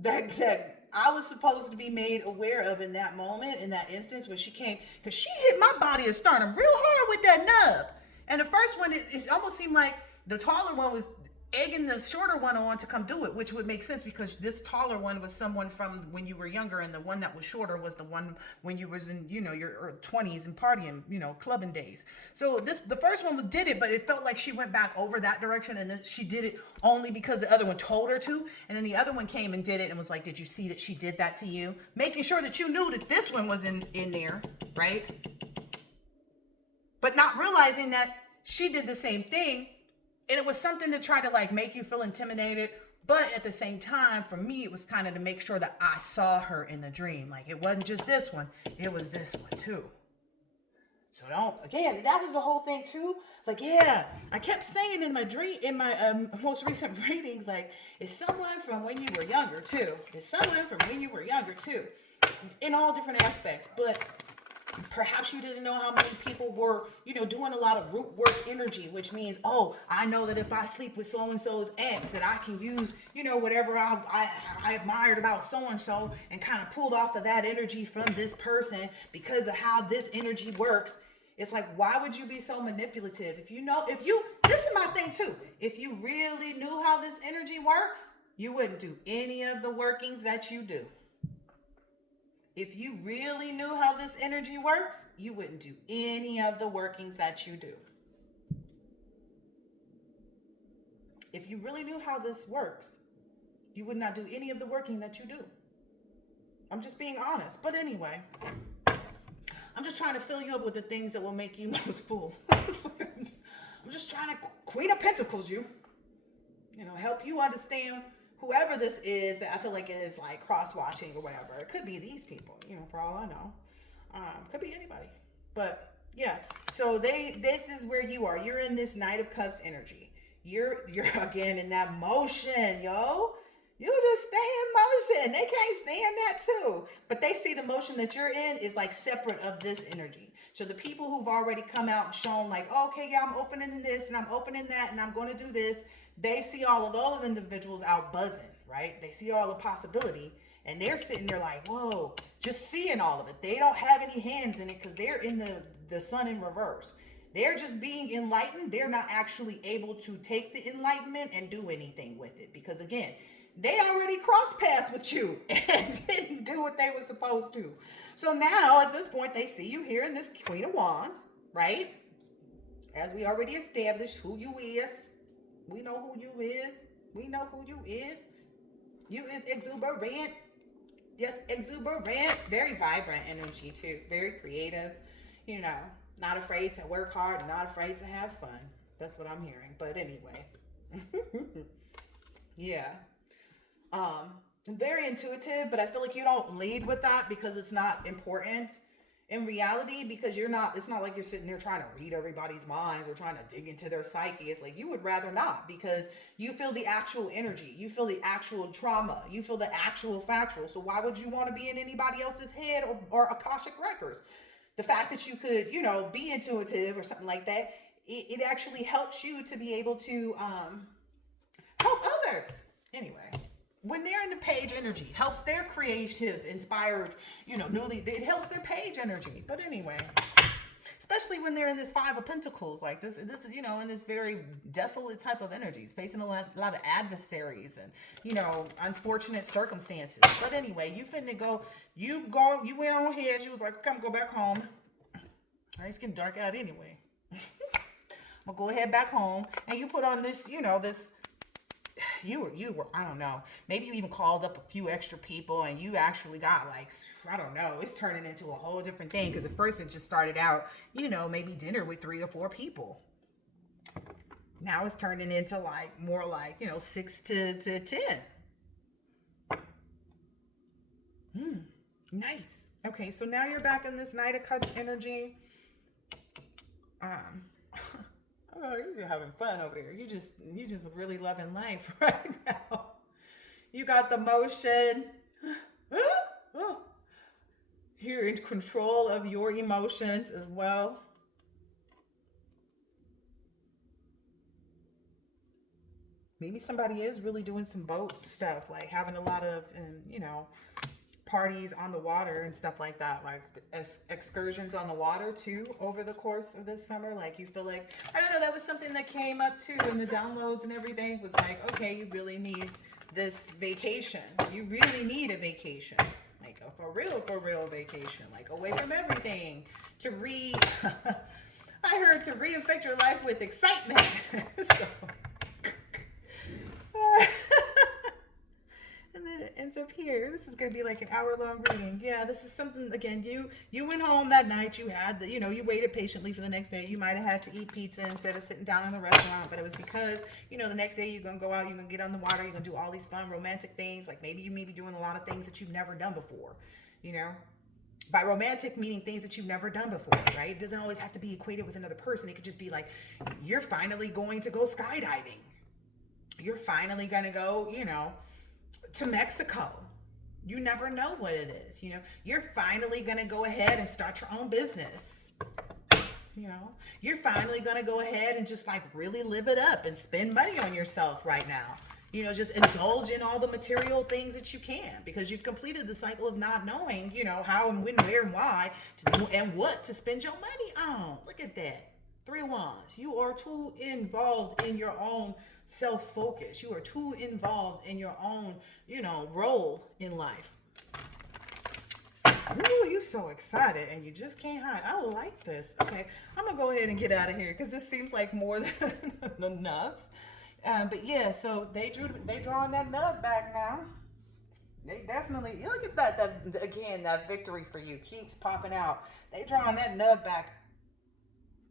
that I was supposed to be made aware of in that moment, in that instance when she came, because she hit my body and sternum real hard with that nub. And the first one, it almost seemed like the taller one was egging the shorter one on to come do it, which would make sense because this taller one was someone from when you were younger, and the one that was shorter was the one when you was in, your 20s and partying, clubbing days. So the first one did it, but it felt like she went back over that direction, and then she did it only because the other one told her to. And then the other one came and did it and was like, did you see that she did that to you? Making sure that you knew that this one was in there, right? But not realizing that she did the same thing. And it was something to try to like make you feel intimidated. But at the same time, for me, it was kind of to make sure that I saw her in the dream. Like, it wasn't just this one, it was this one too. So don't, again, that was the whole thing too. Like, yeah, I kept saying in my most recent readings, like, it's someone from when you were younger too. It's someone from when you were younger too, in all different aspects. But perhaps you didn't know how many people were, doing a lot of root work energy, which means, oh, I know that if I sleep with so-and-so's ex, that I can use, whatever I admired about so-and-so and kind of pulled off of that energy from this person because of how this energy works. It's like, why would you be so manipulative? This is my thing too. If you really knew how this energy works, you wouldn't do any of the workings that you do. If you really knew how this energy works, you wouldn't do any of the workings that you do. If you really knew how this works, you would not do any of the working that you do. I'm just being honest. But anyway, I'm just trying to fill you up with the things that will make you most full. I'm just trying to Queen of Pentacles you. Help you understand whoever this is that I feel like is like cross-watching or whatever. It could be these people, for all I know. Could be anybody. But yeah, so this is where you are. You're in this Knight of Cups energy. You're again in that motion, yo. You just stay in motion. They can't stand that too. But they see the motion that you're in is like separate of this energy. So the people who've already come out and shown like, oh, okay, yeah, I'm opening this and I'm opening that and I'm going to do this. They see all of those individuals out buzzing, right? They see all the possibility and they're sitting there like, whoa, just seeing all of it. They don't have any hands in it because they're in the sun in reverse. They're just being enlightened. They're not actually able to take the enlightenment and do anything with it because, again, they already crossed paths with you and didn't do what they were supposed to. So now at this point, they see you here in this Queen of Wands, right? As we already established who you is. We know who you is. We know who you is. You is exuberant. Yes, exuberant. Very vibrant energy too. Very creative. Not afraid to work hard. Not afraid to have fun. That's what I'm hearing. But anyway. Yeah. Very intuitive, but I feel like you don't lead with that because it's not important in reality, because it's not like you're sitting there trying to read everybody's minds or trying to dig into their psyche. It's like you would rather not, because you feel the actual energy, you feel the actual trauma, you feel the actual factual. So why would you want to be in anybody else's head or Akashic records? The fact that you could, be intuitive or something like that, it actually helps you to be able to help others. Anyway, when they're in the page energy, helps their creative, inspired, it helps their page energy. But anyway, especially when they're in this Five of Pentacles, like this is, in this very desolate type of energies, facing a lot of adversaries and, unfortunate circumstances. But anyway, you finna go, you went on ahead, you was like, come go back home. All right, it's getting dark out anyway. I'm gonna go ahead back home, and you put on this, you were, I don't know, maybe you even called up a few extra people and you actually got like, I don't know, it's turning into a whole different thing, because at first it just started out, maybe dinner with 3 or 4 people. Now it's turning into like more like, 6 to 10. Nice. Okay, so now you're back in this Knight of Cups energy. Oh, you're having fun over there. You just really loving life right now. You got the motion. You're in control of your emotions as well. Maybe somebody is really doing some boat stuff, like having a lot of, parties on the water and stuff like that, like excursions on the water too over the course of this summer. Like you feel like, I don't know, that was something that came up too in the downloads and everything, was like, okay, you really need this vacation. You really need a vacation, like a for real vacation, like away from everything, to I heard to reinfect your life with excitement. So and then it ends up here. This is going to be like an hour-long reading. Yeah, this is something, again, you went home that night. You had the, you waited patiently for the next day. You might have had to eat pizza instead of sitting down in the restaurant, but it was because, the next day you're going to go out, you're going to get on the water, you're going to do all these fun romantic things. Like maybe you may be doing a lot of things that you've never done before, By romantic, meaning things that you've never done before, right? It doesn't always have to be equated with another person. It could just be like, you're finally going to go skydiving. You're finally going to go, to Mexico. You never know what it is. You're finally going to go ahead and start your own business. You're finally going to go ahead and just like really live it up and spend money on yourself right now. Just indulge in all the material things that you can, because you've completed the cycle of not knowing, how and when, where, and why, and what to spend your money on. Look at that. 3 of Wands. You are too involved in your own self-focus. You are too involved in your own, role in life. Ooh, you're so excited and you just can't hide. I like this. Okay, I'm going to go ahead and get out of here because this seems like more than enough. But yeah, so they drawing that nub back now. They definitely, you look at that again, that victory for you keeps popping out. They drawing that nub back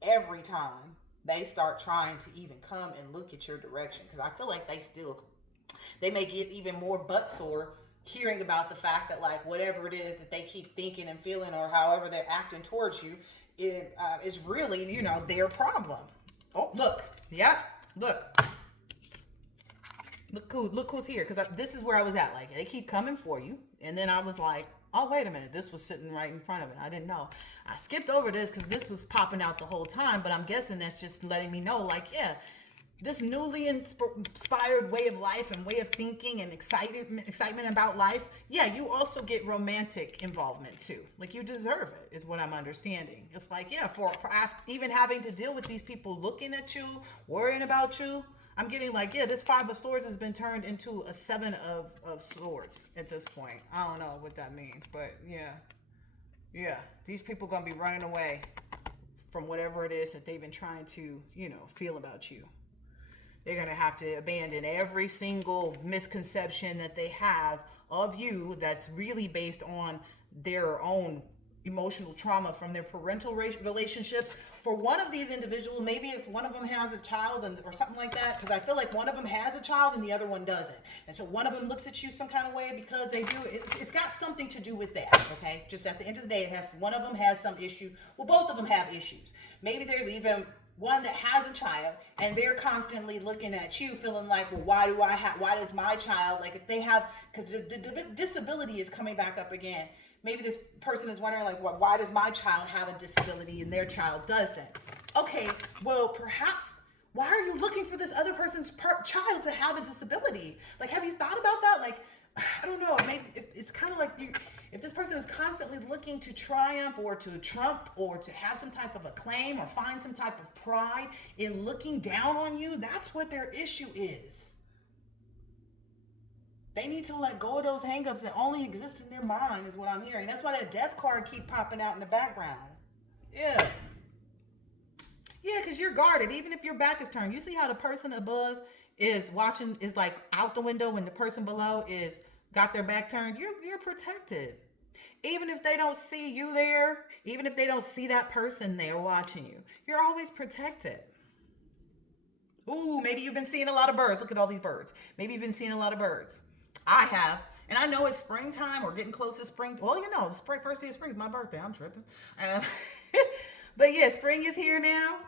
every time they start trying to even come and look at your direction. Because I feel like they may get even more butt sore hearing about the fact that like whatever it is that they keep thinking and feeling or however they're acting towards you is really, their problem. Oh, look. Yeah, look. Look who's here. Because this is where I was at. Like, they keep coming for you. And then I was like, oh, wait a minute. This was sitting right in front of it. I didn't know. I skipped over this because this was popping out the whole time. But I'm guessing that's just letting me know, like, yeah, this newly inspired way of life and way of thinking and excitement about life. Yeah, you also get romantic involvement too. Like, you deserve it, is what I'm understanding. It's like, yeah, for even having to deal with these people looking at you, worrying about you. I'm getting like, yeah, this 5 of Swords has been turned into a 7 of Swords at this point. I don't know what that means, but yeah, these people gonna be running away from whatever it is that they've been trying to, feel about you. They're gonna have to abandon every single misconception that they have of you that's really based on their own emotional trauma from their parental relationships. For one of these individuals, maybe if one of them has a child or something like that, because I feel like one of them has a child and the other one doesn't. And so one of them looks at you some kind of way because they do. It's got something to do with that, okay? Just at the end of the day, one of them has some issue. Well, both of them have issues. Maybe there's even one that has a child and they're constantly looking at you feeling like, well, why does my child, like if they have, because the disability is coming back up again. Maybe this person is wondering, like, well, why does my child have a disability and their child doesn't? Okay, well, perhaps, why are you looking for this other person's child to have a disability? Like, have you thought about that? Like, I don't know. Maybe it's kind of like if this person is constantly looking to triumph or to trump or to have some type of acclaim or find some type of pride in looking down on you, that's what their issue is. They need to let go of those hangups that only exist in their mind, is what I'm hearing. That's why that death card keep popping out in the background. Yeah. Yeah, because you're guarded. Even if your back is turned. You see how the person above is watching, is like out the window when the person below is got their back turned? You're protected. Even if they don't see you there, even if they don't see that person there watching you, you're always protected. Ooh, maybe you've been seeing a lot of birds. Look at all these birds. Maybe you've been seeing a lot of birds. I have. And I know it's springtime or getting close to spring. Well, the spring, first day of spring is my birthday. I'm tripping. But yeah, spring is here now.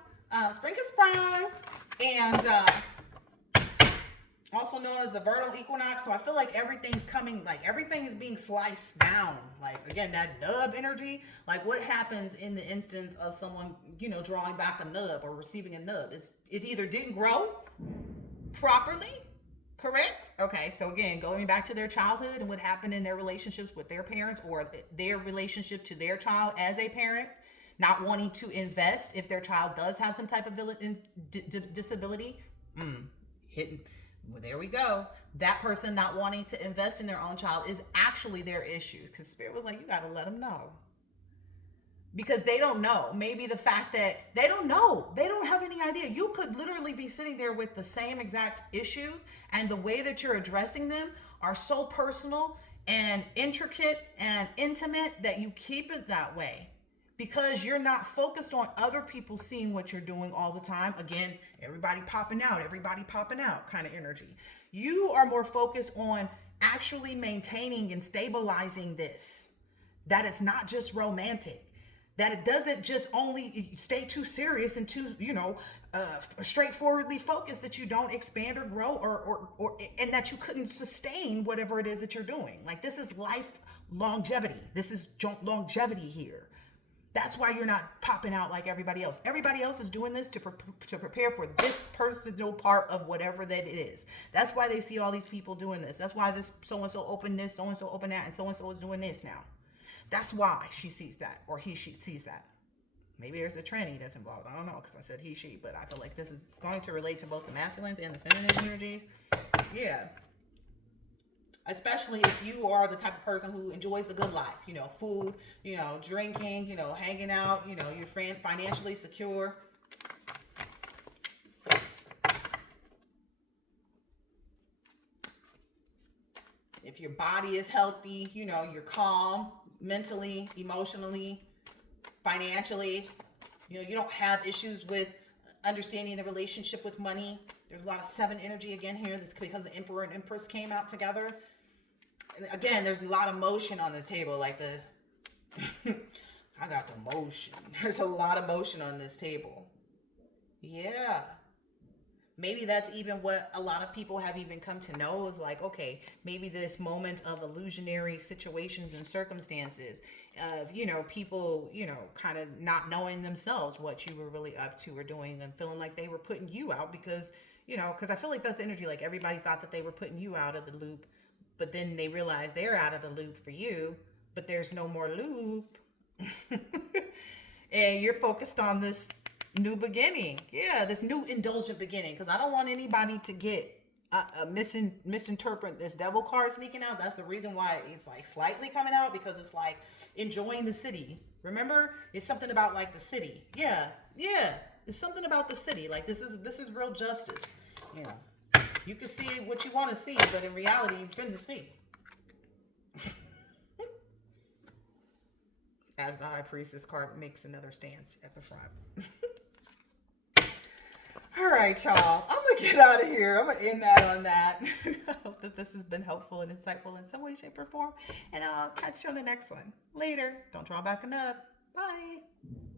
Spring is sprung. And also known as the vernal equinox. So I feel like everything's coming, like everything is being sliced down. Like, again, that nub energy. Like, what happens in the instance of someone, drawing back a nub or receiving a nub? It either didn't grow properly. Correct? Okay, so again, going back to their childhood and what happened in their relationships with their parents or their relationship to their child as a parent, not wanting to invest if their child does have some type of disability. Well, there we go. That person not wanting to invest in their own child is actually their issue, because Spirit was like, you got to let them know. Because they don't know. Maybe the fact that they don't know. They don't have any idea. You could literally be sitting there with the same exact issues, and the way that you're addressing them are so personal and intricate and intimate that you keep it that way. Because you're not focused on other people seeing what you're doing all the time. Again, everybody popping out kind of energy. You are more focused on actually maintaining and stabilizing this. that it's not just romantic, that it doesn't just only stay too serious and too, straightforwardly focused, that you don't expand or grow or and that you couldn't sustain whatever it is that you're doing. Like, this is life longevity. This is longevity here. That's why you're not popping out like everybody else. Everybody else is doing this to prepare for this personal part of whatever that it is. That's why they see all these people doing this. That's why this so-and-so opened this, so-and-so opened that, and so-and-so is doing this now. That's why she sees that, or she sees that. Maybe there's a tranny that's involved. I don't know, because I said he, she, but I feel like this is going to relate to both the masculines and the feminine energies. Yeah. Especially if you are the type of person who enjoys the good life, food, drinking, hanging out, you're financially secure. If your body is healthy, you're calm mentally, emotionally, financially, you don't have issues with understanding the relationship with money. There's a lot of 7 energy again here. This because the Emperor and Empress came out together. And again, there's a lot of motion on this table. Like I got the motion. There's a lot of motion on this table. Yeah. Maybe that's even what a lot of people have even come to know, is like, okay, maybe this moment of illusionary situations and circumstances of, people, kind of not knowing themselves what you were really up to or doing, and feeling like they were putting you out because I feel like that's the energy. Like, everybody thought that they were putting you out of the loop, but then they realize they're out of the loop for you, but there's no more loop. And you're focused on this new beginning. Yeah, this new indulgent beginning. Because I don't want anybody to get misinterpret this devil card sneaking out. That's the reason why it's like slightly coming out, because it's like enjoying the city. Remember, it's something about like the city. Yeah. It's something about the city. Like, this is real justice. You can see what you want to see, but in reality, you're finna see. As the High Priestess card makes another stance at the front. All right, y'all. I'm going to get out of here. I'm going to end that on that. I hope that this has been helpful and insightful in some way, shape, or form. And I'll catch you on the next one. Later. Don't draw back enough. Bye.